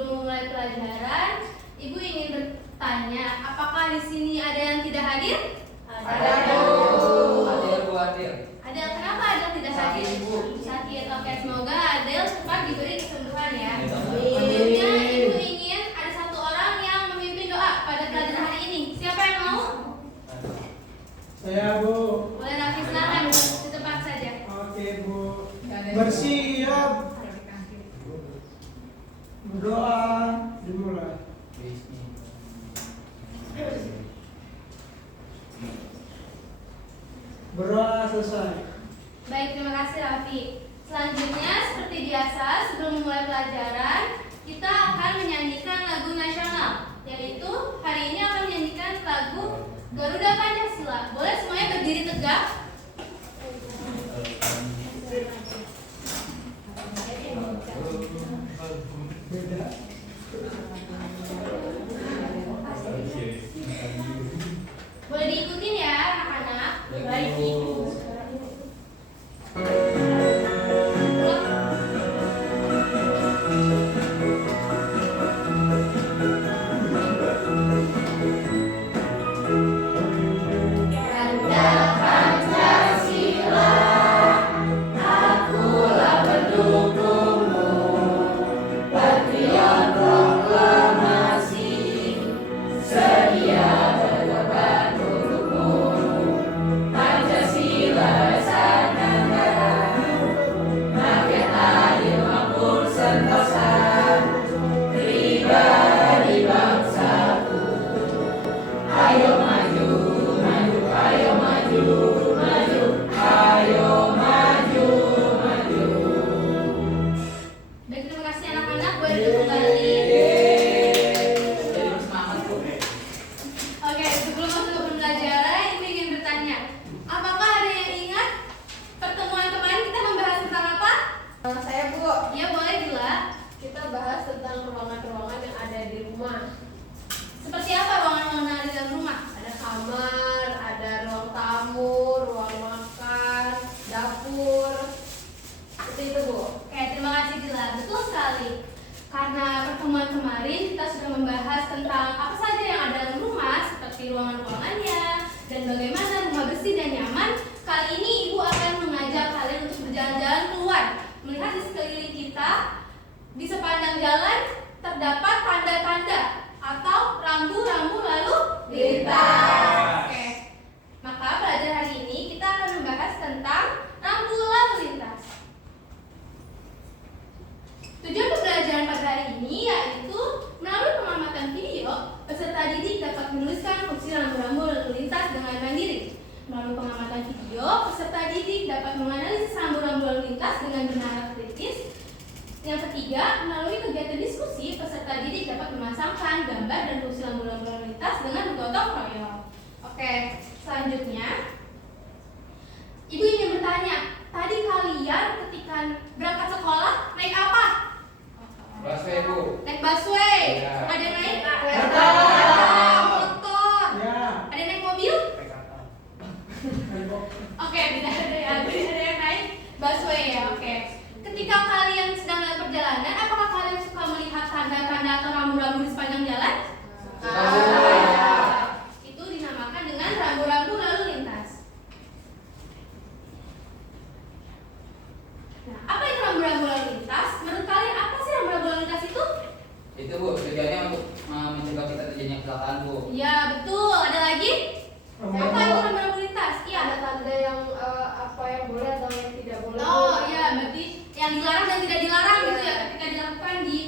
sebelum memulai pelajaran, Ibu ingin bertanya, apakah di sini ada yang tidak hadir? Ada, Bu. Hadir, Bu, hadir. Ada, kenapa ada yang tidak hadir? Sakit, Bu. Sakit, oke. Semoga Adel cepat diberi kesembuhan ya. Amin. Selanjutnya, Ibu ingin ada satu orang yang memimpin doa pada pelajaran hari ini. Siapa yang mau? Saya, Bu. Boleh Raffi, silakan di tempat saja. Oke, Bu. Bersiap. Berdoa dimulai. Berdoa selesai. Baik, terima kasih Raffi. Selanjutnya, seperti biasa, sebelum memulai pelajaran, kita akan menyanyikan lagu nasional, yaitu hari ini akan menyanyikan lagu Garuda Pancasila. Boleh semuanya berdiri tegak? Beda. Boleh diikutin ya anak-anak. Baik, Bu. Baik, terima kasih anak-anak. Boleh duduk kembali. Jadi bersemangat, Bu. Oke, sebelum masuk ke pembelajaran, Ibu ingin bertanya, apakah ada yang ingat pertemuan kemarin kita membahas tentang apa? Saya, Bu. Ya, boleh Dila. Kita bahas tentang ruangan-ruangan yang ada di rumah. Seperti apa ruangan-ruangan yang ada di dalam rumah? Ada kamar, ada ruang tamu, ruang makan, dapur. Seperti itu, Bu. Oke, terima kasih Dila. Betul sekali. Karena pertemuan kemarin kita sudah membahas tentang apa saja yang ada dalam rumah, seperti ruangan-ruangannya, dan bagaimana rumah bersih dan nyaman. Kali ini Ibu akan mengajak kalian untuk berjalan-jalan keluar, melihat di sekeliling kita. Di sepanjang jalan terdapat tanda-tanda atau rambu-rambu lalu lintas. Oke. Maka pelajaran hari ini kita akan membahas tentang rambu lalu lintas. Tujuan pembelajaran pada hari ini yaitu melalui pengamatan video, peserta didik dapat menuliskan fungsi rambu-rambu lalu lintas dengan mandiri. Melalui pengamatan video, peserta didik dapat menganalisis rambu-rambu lalu lintas dengan bernalar kritis. Yang ketiga, melalui kegiatan diskusi, peserta didik dapat memasangkan gambar dan fungsi rambu-rambu lalu lintas dengan bergotong royong. Oke, selanjutnya, Ibu ingin bertanya, tadi kalian ketika berangkat sekolah naik apa? Busway, Bu. Naik busway. Iya. Ada yang naik Kereta. motor. Ya. Ada yang naik mobil? Ayo. Oke, tidak ada yang naik busway ya. Oke. Ketika kalian sedang dalam perjalanan, apakah kalian suka melihat tanda-tanda atau rambu-rambu di sepanjang jalan? Itu dinamakan dengan rambu-rambu lalu lintas. Nah, apa itu rambu-rambu lalu lintas? Menurut kalian apa sih rambu-rambu lalu lintas itu? Itu, Bu, tujuannya untuk mencegah kita terjadinya kecelakaan, Bu. Ya, betul. Ada lagi? Apa itu rambu-rambu lintas? Iya. Ada tanda yang apa yang boleh atau yang tidak boleh. Oh iya, berarti yang dilarang dan tidak dilarang gitu ya ketika dilakukan di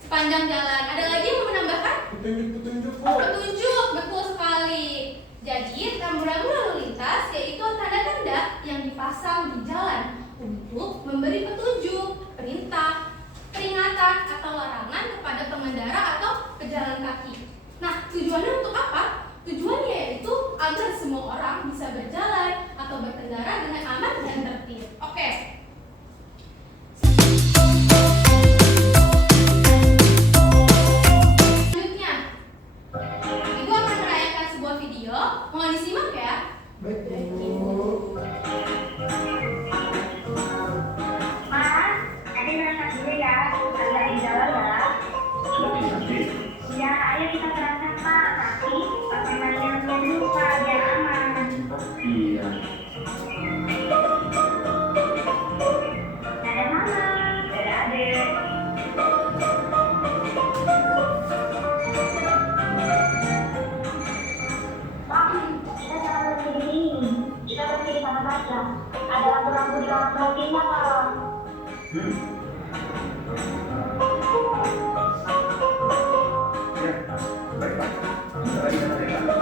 sepanjang jalan. Ada lagi yang mau menambahkan? Petunjuk-petunjuk, Bu. Petunjuk, betul sekali. Jadi rambu-rambu lalu lintas yaitu tanda-tanda yang dipasang di jalan untuk memberi petunjuk, perintah, peringatan atau larangan kepada pengendara atau pejalan kaki. Nah, tujuannya untuk apa? Tujuannya yaitu agar semua orang bisa berjalan atau berkendara dengan aman dan tertib. Oke. Selanjutnya, Ibu akan merayakan sebuah video. Mohon disimak ya. Baik, Bu. Mas, Adi berangkat dulu ya, ada di jalan ya. Ada lampu-lampu di lampu rotinya, Pak. Ya, baik Pak. Sebentar lagi saya selesai, Pak.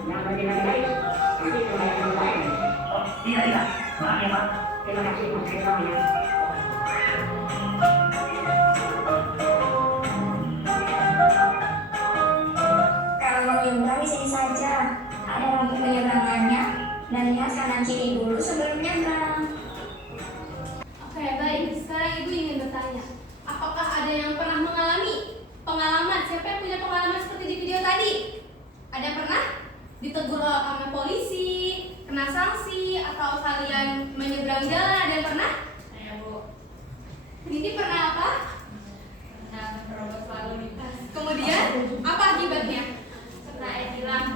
Yang penting lagi guys, nanti kembali lain. Oh, iya, iya. Maaf ya, Pak. Terima kasih Mas Rizal ya. Kalau mau nyebrang di sini saja. Ada lampu penyeberangannya dan lihat kanan kiri dulu sebelum nyebrang. Oke, baik. Sekarang Ibu ingin bertanya, apakah ada yang pernah mengalami pengalaman? Siapa yang punya pengalaman seperti di video tadi? Ada yang pernah ditegur sama polisi, kena sanksi, atau kalian menyeberang jalan? Ada yang pernah? Saya Bu, Nindi pernah apa? pernah terobos lalu lintas. Kemudian apa akibatnya? Pernah hilang.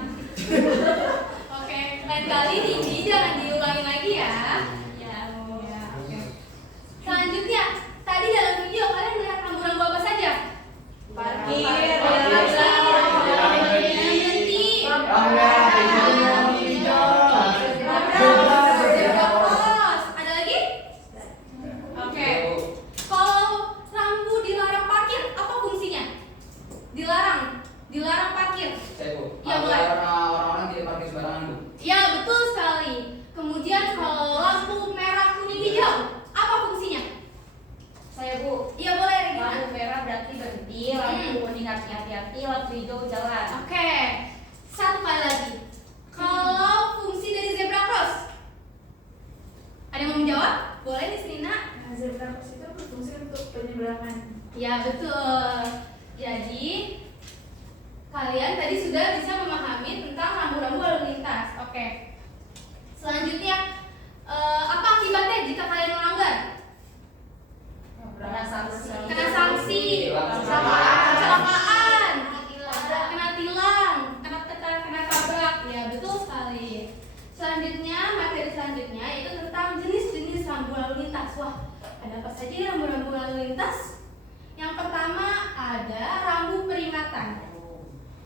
Oke, lain kali Nindi jangan diulangi lagi ya. Ya Bu. Ya, oke. Selanjutnya, tadi dalam video kalian melihat rambu-rambu apa saja? Parkir, Parkir, Berhenti. Ada lagi? Oke. Kalau rambu dilarang parkir, apa fungsinya? Dilarang parkir. Saya Bu. Iya, boleh. Orang-orang tidak parkir sembarangan Bu. Ya, betul sekali. Kemudian kalau lampu merah, kuning, hijau, apa fungsinya? Saya Bu, Iya, boleh Regina. lampu merah berarti berhenti, lampu kuning hati-hati, lampu hijau jalan. Oke. Satu kali lagi. Kalau fungsi dari zebra cross, ada yang mau menjawab? Boleh di sini nak. Zebra cross itu berfungsi untuk penyeberangan. Ya betul. Jadi kalian tadi sudah bisa memahami tentang rambu-rambu lalu lintas. Oke. Selanjutnya, apa akibatnya jika kalian melanggar? Kena sanksi. Kena sanksi, Kecelakaan. kecelakaan, kena tilang, kena tabrak. Ya betul sekali. Selanjutnya, materi selanjutnya yaitu tentang jenis-jenis rambu lalu lintas. Wah, ada apa saja ya rambu-rambu lalu lintas? Yang pertama ada rambu peringatan.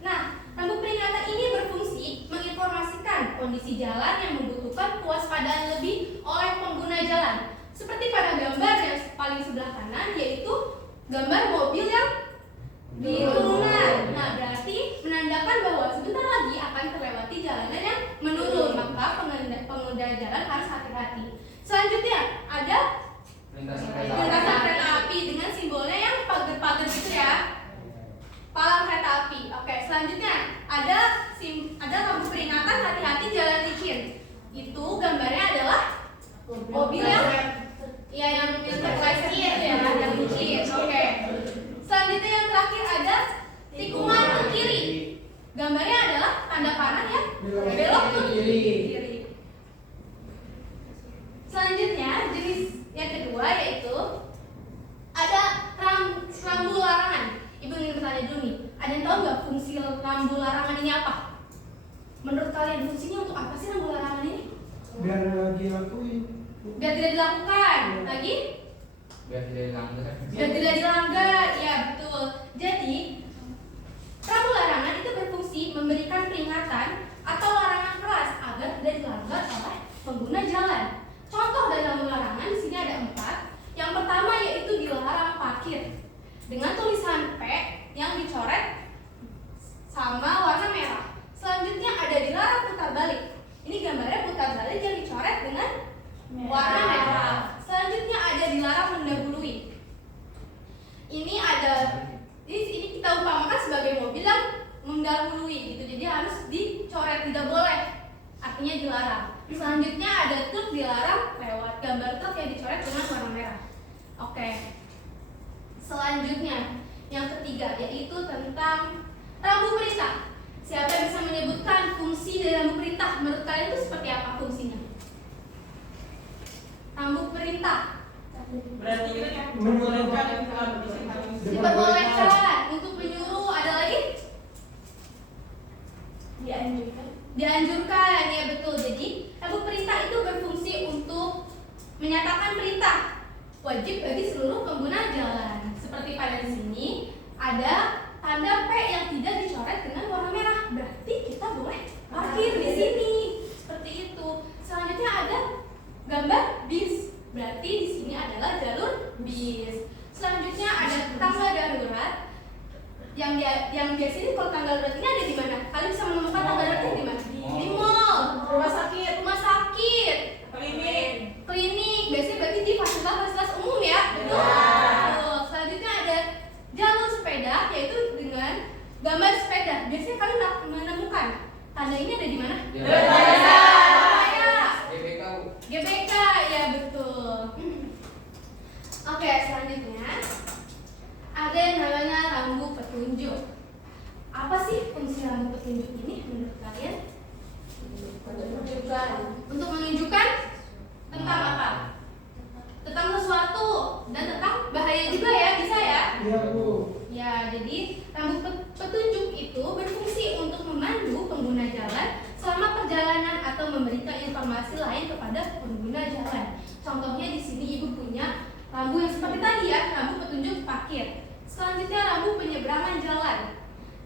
Nah, rambu peringatan ini berfungsi menginformasikan kondisi jalan yang membutuhkan kewaspadaan lebih oleh pengguna jalan. Seperti pada gambar yang paling sebelah kanan, yaitu gambar mobil yang di turunan. Nah, berarti menandakan bahwa sebentar lagi akan terlewati jalanan yang menurun, maka pengguna jalan harus hati-hati. Selanjutnya ada Lintasan lintasan kereta api dengan simbolnya yang pagar-pagar gitu ya. Palang kereta api. Oke, selanjutnya ada lampu peringatan hati-hati jalan licin. Itu gambarnya adalah mobil yang terpleset gitu ya, yang licin. Oke. Selanjutnya yang terakhir ada tikungan ke kiri. Gambarnya adalah tanda panah ya, belok ke kiri. Selanjutnya jenis yang kedua yaitu ada rambu larangan. Ibu ingin bertanya dulu nih, ada yang tahu nggak fungsi rambu larangan ini apa? Menurut kalian fungsinya untuk apa sih rambu larangan ini? Biar dilakuin. Biar tidak dilakukan. Lagi? Biar tidak dilanggar. Biar tidak dilanggar. Ya betul. Jadi rambu larangan itu berfungsi memberikan peringatan atau larangan keras agar tidak dilanggar oleh pengguna jalan. Contoh dari rambu larangan di sini ada 4. Yang pertama yaitu dilarang parkir dengan tulisan P yang dicoret sama warna merah. Selanjutnya ada dilarang putar balik. Ini gambarnya putar balik yang dicoret dengan warna merah. Selanjutnya ada dilarang mendahului. Ini kita umpamakan sebagai mobil yang mendahului gitu. Jadi harus dicoret, tidak boleh. Artinya dilarang. Selanjutnya ada truk dilarang lewat, gambar truk yang dicoret dengan warna merah. Oke. Selanjutnya yang ketiga yaitu tentang rambu perintah. Siapa yang bisa menyebutkan fungsi dari rambu perintah? Menurut kalian itu seperti apa fungsinya? Rambu perintah Berarti diperbolehkan untuk menyuruh. Ada lagi? Dianjurkan, ya betul. Jadi rambu perintah itu berfungsi untuk menyatakan perintah wajib bagi seluruh pengguna jalan. Seperti pada di sini ada tanda P yang tidak dicoret dengan warna merah, berarti kita boleh parkir di sini. Seperti itu. Selanjutnya ada gambar bis, berarti di sini adalah jalur bis. Selanjutnya ada tangga darurat yang biasanya kalau tangga darurat ini ada di mana? Kalian bisa menemukan tangga darurat di mana? Di mall, rumah sakit, klinik. Biasanya berarti di fasilitas umum ya. Betul. Selanjutnya ada jalur sepeda, yaitu dengan gambar sepeda. Biasanya kalian menemukan tanda ini ada di mana? GBK. GBK, ya betul. Oke, selanjutnya ada yang namanya rambu petunjuk. Apa sih fungsi rambu petunjuk ini menurut kalian? Untuk menunjukkan tentang apa? Tentang sesuatu dan tentang bahaya juga ya, bisa ya? Iya Bu. Ya, jadi rambu petunjuk itu berfungsi untuk memandu pengguna jalan selama perjalanan atau memberikan informasi lain kepada pengguna jalan. Contohnya di sini Ibu punya rambu yang seperti tadi ya, rambu petunjuk parkir. Selanjutnya rambu penyeberangan jalan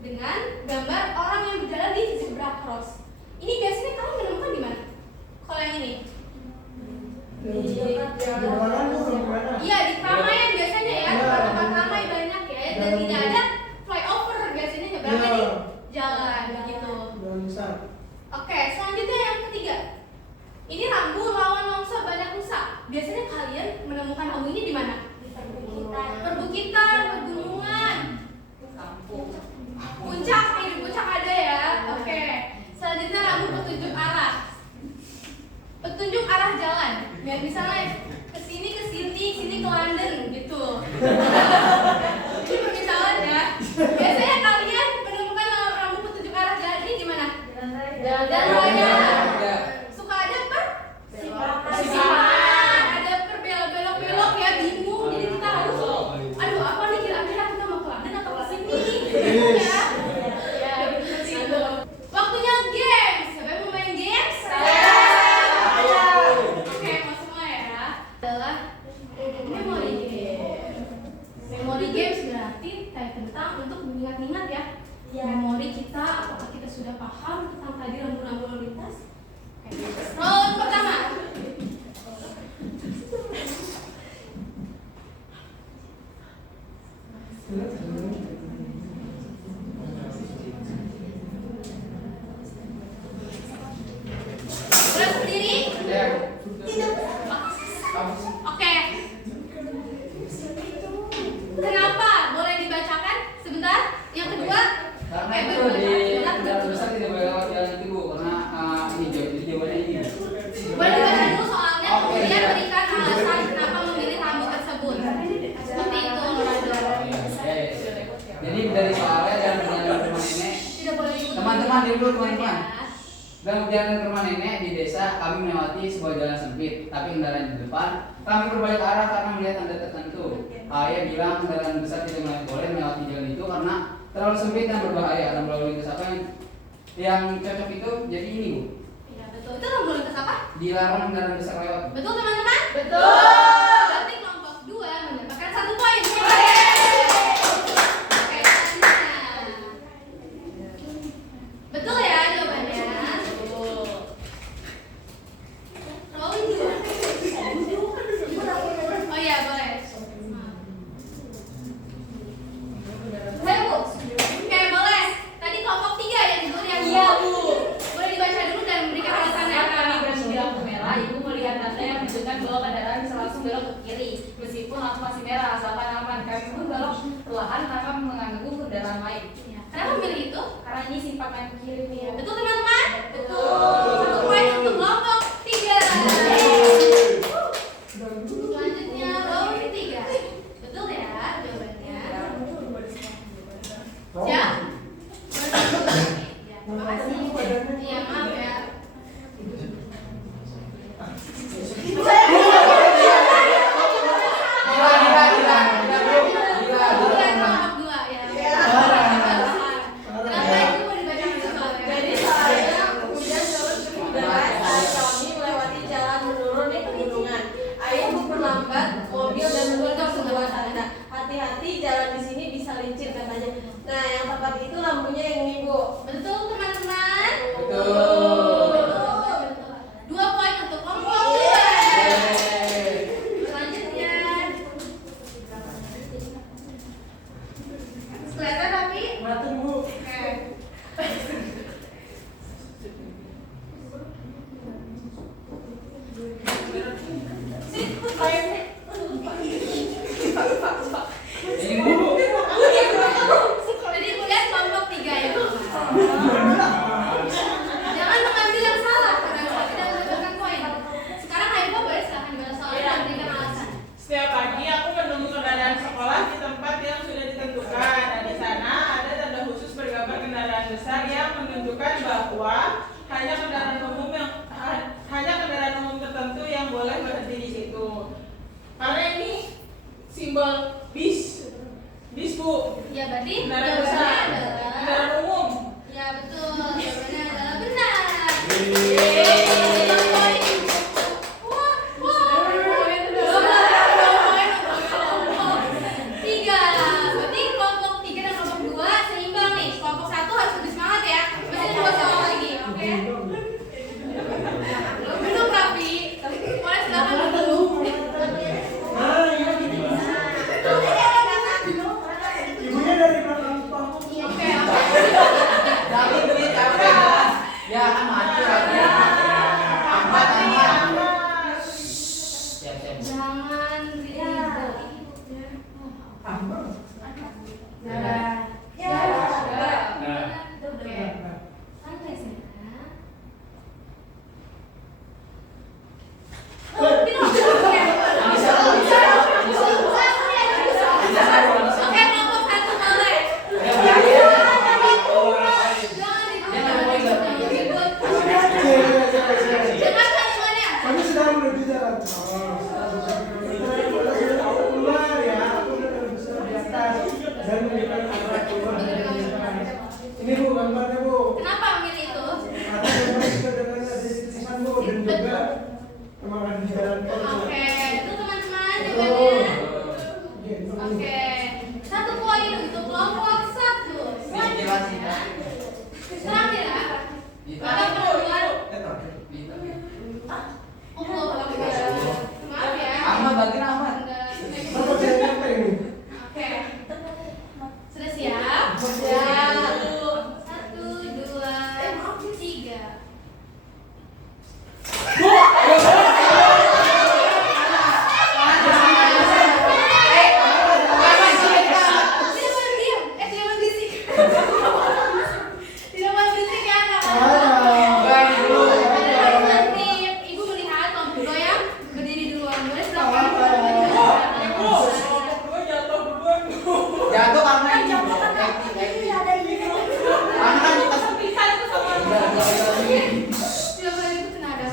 dengan gambar orang yang berjalan di zebra cross. Ini biasanya kalian menemukan di mana? Kalau yang ini? Di mana tuh? Iya, di keramaian biasanya ya, tempat ramai banyak ya, dan tidak ada flyover biasanya nyebrangnya di jalan begitu. Oke, selanjutnya yang ketiga. Ini rambu rawan longsor banyak rusak. Biasanya kalian menemukan rambu ini di mana? Perbukitan, pegunungan, puncak, di puncak ada ya. Oke. Selanjutnya rambu petunjuk arah. Petunjuk arah jalan. Biar misalnya ke sini, sini ke London gitu. Ini permisalan ya. Biasanya kalian menemukan rambu petunjuk arah jalan ini di mana? Jalan raya. Suka ada persimpangan, ada berbelok-belok ya, bingung. Jadi kita harus, aduh apa nih kira-kira kita mau ke London atau ke sini? Bingung ya. Ya, begitu. Waktunya games. Siapa yang mau main games? Oke, mau semua ya. Adalah memory games. Memory games berarti kayak tentang untuk mengingat-ingat ya. Memori kita, apakah kita sudah paham tentang tadi rambu-rambu lalu lintas? Round pertama. Boleh berdiri? Oke. Kenapa? Boleh dibacakan sebentar? Yang kedua? Karena itu di jalan besar tidak boleh lewat jalan itu Bu, karena ini jawabannya ini. Boleh dibaca dulu soalnya, kemudian berikan alasan kenapa memilih rambu tersebut. Seperti itu, Jadi dari soalnya dan perjalanan ke rumah nenek. tidak boleh diikuti. Teman-teman dulu teman-teman. Ya. Dalam perjalanan ke rumah nenek di desa, kami melewati sebuah jalan sempit, tapi kendaraan di depan kami berbalik arah karena melihat tanda tertentu. Ayah bilang kendaraan besar tidak boleh melewati jalan itu karena terlalu sempit dan berbahaya. Rambu lalu lintas apa yang cocok itu jadi ini Bu. Iya, betul. Itu rambu lintas apa? Dilarang kendaraan besar lewat. Betul teman-teman? Betul. Berarti kelompok 2 mendapatkan 1 poin. Oke, selanjutnya. Betul ya jawabannya? Round 2. Oh iya, boleh. Saya Bu. Oke, boleh. Tadi kelompok 3 yang dulu yang Iya, Bu. Boleh dibaca dulu dan memberikan alasannya. Saat kami berhenti di lampu merah, ibu melihat tanda yang menunjukkan bahwa kendaraan bisa langsung belok ke kiri. Meskipun lampu masih merah, asalkan aman. Kami pun belok perlahan tanpa mengganggu kendaraan lain. Kenapa memilih itu? Karena ini simpang ke kiri, Bu. Betul teman-teman? Betul. 1 poin untuk kelompok 3. Selanjutnya round 3. Betul ya jawabannya? Ya? Ya, makasih. Iya, maaf ya. Bukan kelompok 2 ya. Kenapa itu mau dibacakan soalnya? Jadi saya kemudian terus kendaraan saat kami melewati jalan menurun di pegunungan. Ayah pun berlambat, mobil dan Bu. Ya berarti Kendaraan besar. jawabannya adalah Kendaraan umum. ya betul. Jawabannya adalah benar. Tiga. Berarti kelompok 3 dan kelompok 2 seimbang nih. Kelompok 1 harus lebih semangat ya. Masih ada 2 soal lagi, oke? Duduk rapi. Boleh silakan duduk. Ibunya dari belakang Pak. Oke. Tapi duit apa? Ya kan mati lagi. Amat. Siap. Jangan ribut. Ambang. Nah. Nah. Oke. Santai saja. Oh, oke, kelompok 1 boleh. Jangan ribut. Dengarkan semuanya. Kami sedang berbicara. Aku keluar ya, aku udah besar di atas dan memberikan arah keluar. Ini Bu, gambarnya Bu. Kenapa memilih itu? Ada yang sudah dengan ada tulisan Bu dan juga kemarin di jalan tol. Oke, itu teman-teman jawabannya. Gitu. Oke, 1 poin untuk kelompok 1. Jelasin. Terakhir ya. Babak kedua. Maaf ya. Ahmad, bantuin Ahmad. Apa saya nyampe ini? Oke. Sudah siap? Siap. 1, 2, 3. Tidak berisik. Tidak berisik ya anak-anak. Ibu melihat kelompok 2 yang berdiri duluan. Boleh silakan. Ibu, kelompok 2 jatuh duluan, Bu. Jatuh karena ini. Karena kan kita Tidak boleh itu tenaga.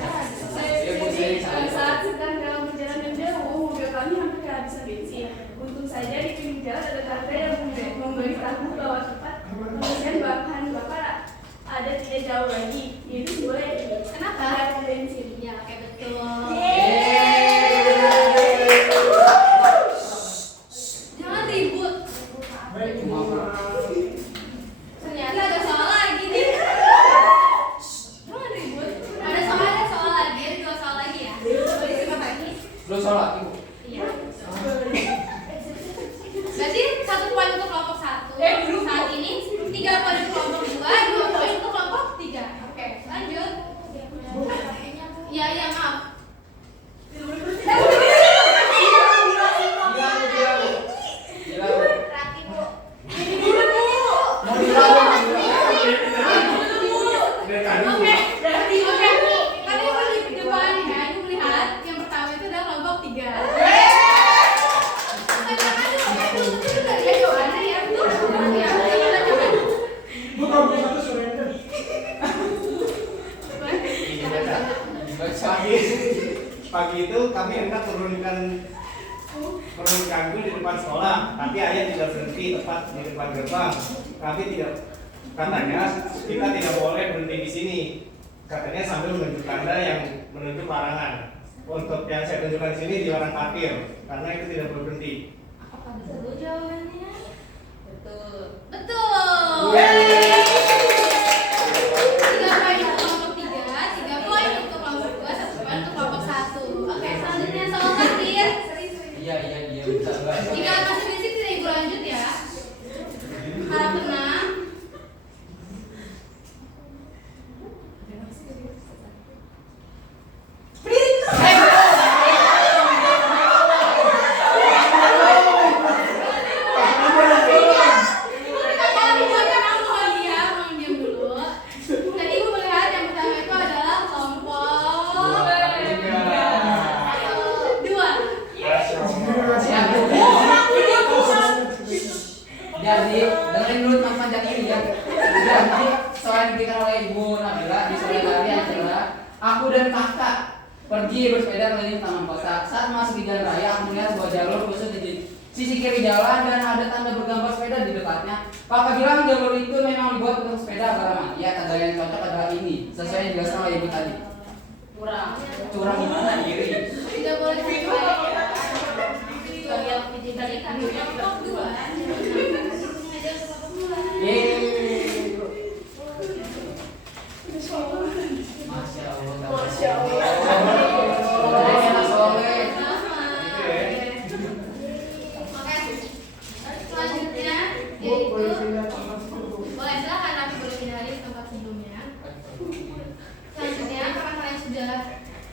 Saat sedang dalam perjalanan jauh, mobil kami hampir kehabisan bensin. Untung saja di pinggir jalan ada tanda yang memberitahu bahwa tempat pengisian bahan bakar ada tidak jauh lagi, yaitu sebuah ini. Kenapa? Ada bensin. Ya, oke betul. Jangan ribut. Baik, Bu. Ternyata ada soal lagi nih. Jangan ribut. Ada soal lagi, ada 2 soal lagi ya. Boleh simak lagi. lu sholat Ibu. Iya. Berarti 1 poin untuk kelompok 1 saat ini, 3 poin untuk kelompok 2, 2 poin untuk kelompok 3. Oke, lanjut. Iya, maaf. Gila, Bu. Rapi Bu. Mau dilawan. Oke. Kami beri di depan ya, ini melihat yang pertama itu adalah kelompok 3. Itu dari jawabannya ya, betul. Ya, kita coba. Bu, kamu satu surrender. Baca. Pagi itu kami hendak menurunkan gue di depan sekolah, tapi ayah tidak berhenti tepat di depan gerbang. Kami tidak, katanya kita tidak boleh berhenti di sini. Katanya sambil menunjuk tanda yang menunjuk larangan. Untuk yang saya tunjukkan di sini dilarang parkir, karena itu tidak boleh berhenti. Apakah betul jawabannya? Betul. Betul. 3 poin untuk kelompok 3, 3 poin untuk kelompok 2, 1 poin untuk kelompok 1. Oke, selanjutnya soal terakhir. Iya, bentar, Mbak. Jika masih berisik, tidak ibu lanjut ya. Harap tenang. Mohon diam dulu. Tadi ibu melihat yang pertama itu adalah kelompok 2. Siap, Bu. Jadi, dengerin dulu teman-teman jadi ini ya. Jadi, soal yang diberikan oleh Ibu Nabila di sore hari adalah aku dan kakak pergi bersepeda keliling taman kota. Saat masuk di jalan raya, aku melihat sebuah jalur khusus sisi kiri jalan dan ada tanda bergambar sepeda di dekatnya. Kakak bilang jalur itu memang dibuat untuk sepeda barang. Ya, tanda yang cocok adalah ini, sesuai yang dijelaskan oleh ibu tadi. Curang gimana kiri? Tidak boleh sampai Bagian pijit dari kami kelompok 2 mengajar kelompok 2. Yeay. Masya Allah. Masya Allah. Selanjutnya yaitu boleh silakan nanti boleh pindah dari tempat sebelumnya. Selanjutnya karena kalian sudah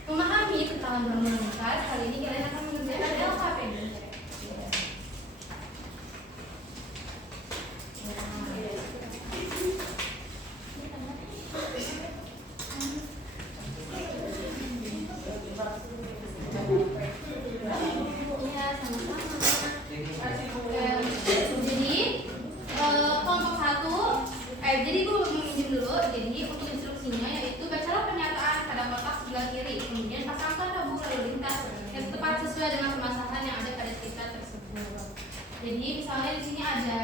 memahami tentang lampu lalu lintas, kali ini kalian akan mengerjakan LKPD. Ya, sama-sama. Jadi gue mau minjem dulu. Jadi untuk instruksinya yaitu bacalah pernyataan pada kotak sebelah kiri, kemudian pasangkan rambu lalu lintas yang tepat sesuai dengan permasalahan yang ada pada sekitar tersebut. Jadi misalnya di sini ada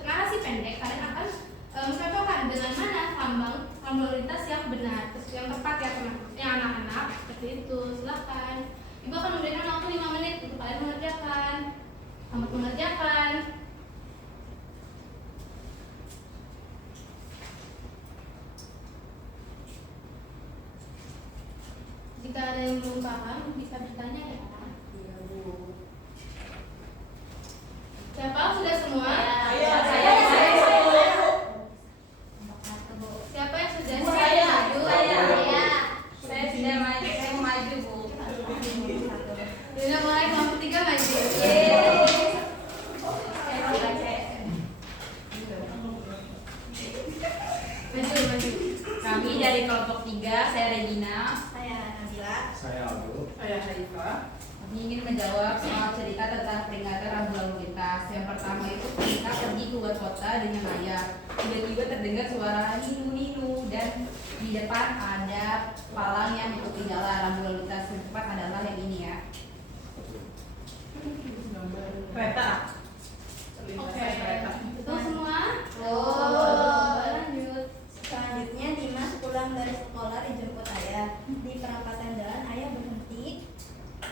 narasi pendek, kalian akan mencocokkan dengan mana lambang lalu lintas yang benar, yang tepat ya teman, yang anak-anak seperti itu. Silakan. Ibu akan memberikan waktu 5 menit untuk kalian mengerjakan. Selamat mengerjakan. Jika ada yang belum paham, bisa bertanya ya. Siapa? Sudah semua? Siapa yang sudah? Saya Maju. sudah maju, saya mau maju Bu. Sudah mulai kelompok 3 maju. Maju. Kami dari kelompok 3, saya Regina. Saya Aldo. Ayah Haifah. Kami ingin menjawab soal cerita tentang peringatan rambu lalu lintas. Yang pertama itu kita pergi keluar kota dengan ayah. Tiba-tiba terdengar suara ninu-ninu dan di depan ada palang yang mengikuti jalan. Rambu lalu lintas yang tepat adalah yang ini ya. Kereta. Oke. Betul semua? Lanjut. Selanjutnya Dimas pulang dari sekolah dijemput ayah. Di perempatan jalan ayah berhenti.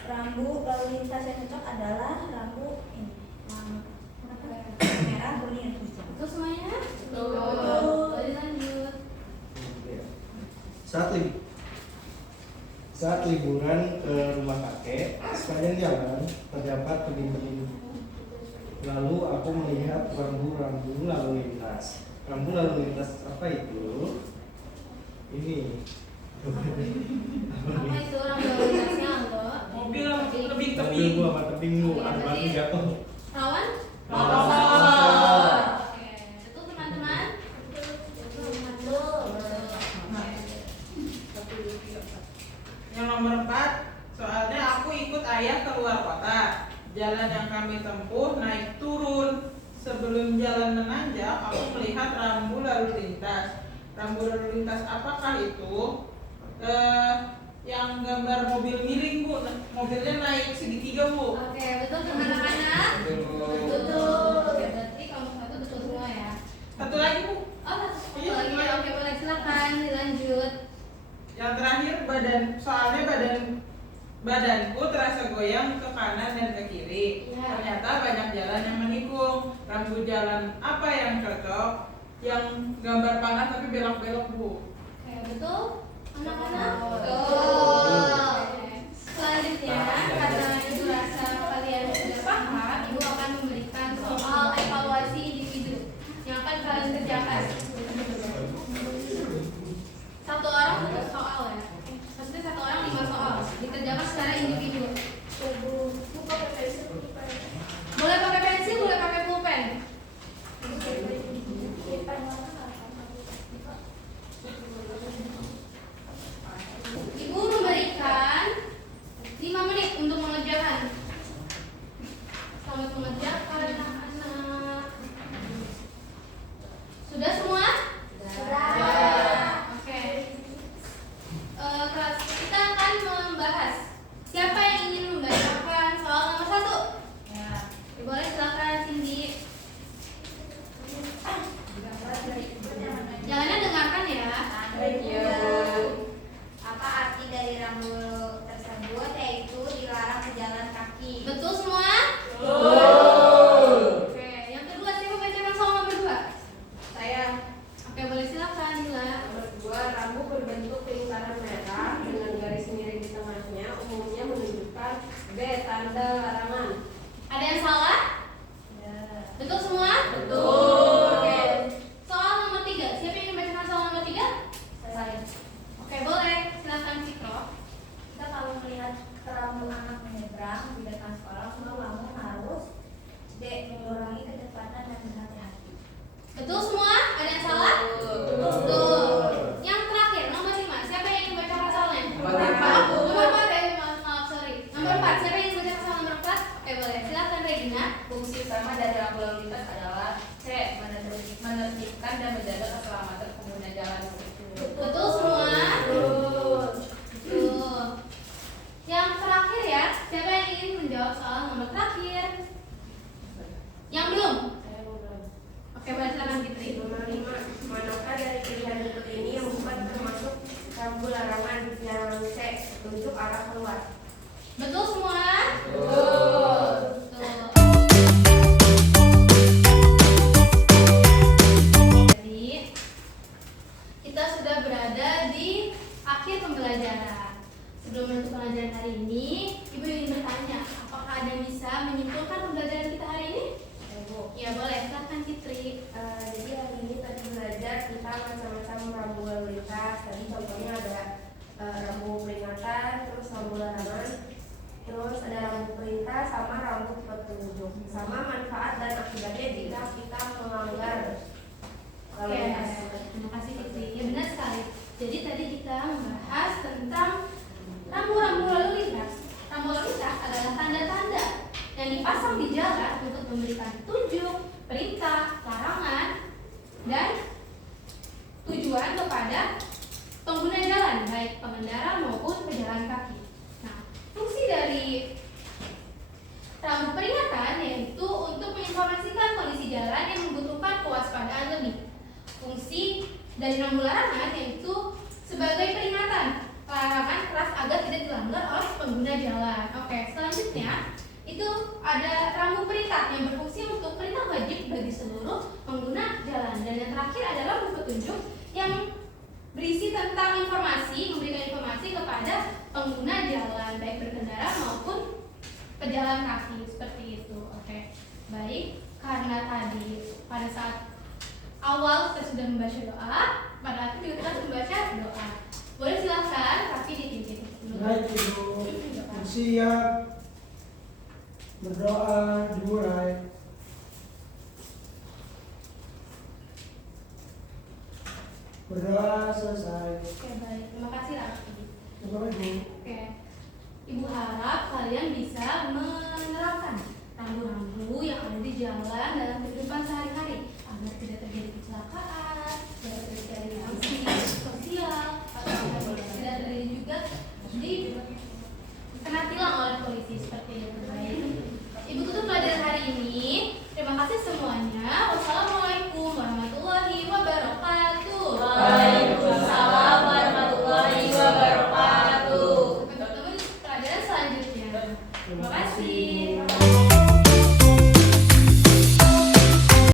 Rambu lalu lintas yang cocok adalah rambu ini, merah, kuning, dan hijau. Betul semuanya? Betul. Boleh lanjut. Saat liburan ke rumah kakek, sepanjang jalan terdapat tebing-tebing. Lalu aku melihat rambu-rambu lalu lintas. Rambu lalu lintas apa itu? Ini. Apa itu rambu lalu lintasnya, Aldo? Mobil lebih Mobil gua sama tebing lu, ada batu jatuh. Rawan? Rawan. Oke. Betul teman-teman? Yang nomor 4, soalnya aku ikut ayah keluar kota. Jalan yang kami tempuh naik turun. Sebelum jalan menanjak, aku melihat rambu lalu lintas. Rambu lalu lintas apakah itu? Yang gambar mobil miring Bu, mobilnya naik segitiga Bu. Oke, betul anak-anak? Betul. Oke, berarti kamu satu betul semua ya? Satu lagi Bu, Oh, satu lagi. Oke, boleh silakan dilanjut. yang terakhir soalnya badanku terasa goyang ke kanan dan ke kiri. Ya. Ternyata banyak jalan yang menikung. Rambu jalan apa yang cocok? Yang gambar panah tapi belok-belok Bu. Oke, betul anak-anak? Betul. Selanjutnya, karena ibu rasa kalian sudah paham, ibu akan memberikan soal evaluasi individu yang akan kalian kerjakan. Satu orang satu soal ya. Maksudnya satu orang 5 soal. Dikerjakan secara individu. Boleh pakai pensil, boleh pakai pulpen. petunjuk arah keluar. Betul semua? Betul. Jadi kita sudah berada di akhir pembelajaran. Sebelum menutup pelajaran hari ini, Ibu ingin bertanya, apakah ada yang bisa menyimpulkan pembelajaran kita hari ini? Ya boleh, silakan Fitri. Jadi hari ini tadi belajar kita macam-macam rambu lalu lintas. Tadi contohnya ada rambu peringatan, terus rambu larangan, terus ada rambu perintah sama rambu petunjuk, sama manfaat dan akibatnya jika kita melanggar lalu Oke, lintas. terima kasih Fitri. Ya benar sekali. Jadi tadi kita membahas tentang rambu-rambu lalu lintas. Rambu lalu lintas adalah tanda-tanda yang dipasang di jalan untuk memberikan petunjuk, perintah, larangan, dan tujuan kepada pengguna jalan, baik pengendara maupun pejalan kaki. Nah, fungsi dari rambu peringatan yaitu untuk menginformasikan kondisi jalan yang membutuhkan kewaspadaan lebih. Fungsi dari rambu larangan yaitu sebagai peringatan, larangan keras agar tidak dilanggar oleh pengguna jalan. Oke, selanjutnya itu ada rambu perintah yang berfungsi untuk perintah wajib bagi seluruh pengguna jalan. Dan yang terakhir adalah rambu petunjuk yang berisi tentang informasi, memberikan informasi kepada pengguna jalan, baik berkendara maupun pejalan kaki, seperti itu. Oke, baik. Karena tadi pada saat awal kita sudah membaca doa, pada akhir juga kita harus membaca doa. Boleh silakan, tapi dipimpin dulu. Baik Ibu, siap berdoa dimulai. Berdoa selesai. Oke, baik. Terima kasih Raffi. Terima kasih. Oke, Ibu harap kalian bisa menerapkan rambu-rambu yang ada di jalan dalam kehidupan sehari-hari agar tidak terjadi kecelakaan, tidak terjadi sanksi sosial, atau tidak terjadi juga kena tilang oleh polisi seperti itu. Baik. Ibu tutup pelajaran hari ini. Terima kasih semuanya. Wassalamualaikum warahmatullahi wabarakatuh. Waalaikumsalam warahmatullahi wabarakatuh. Sampai bertemu di pelajaran selanjutnya. Terima kasih.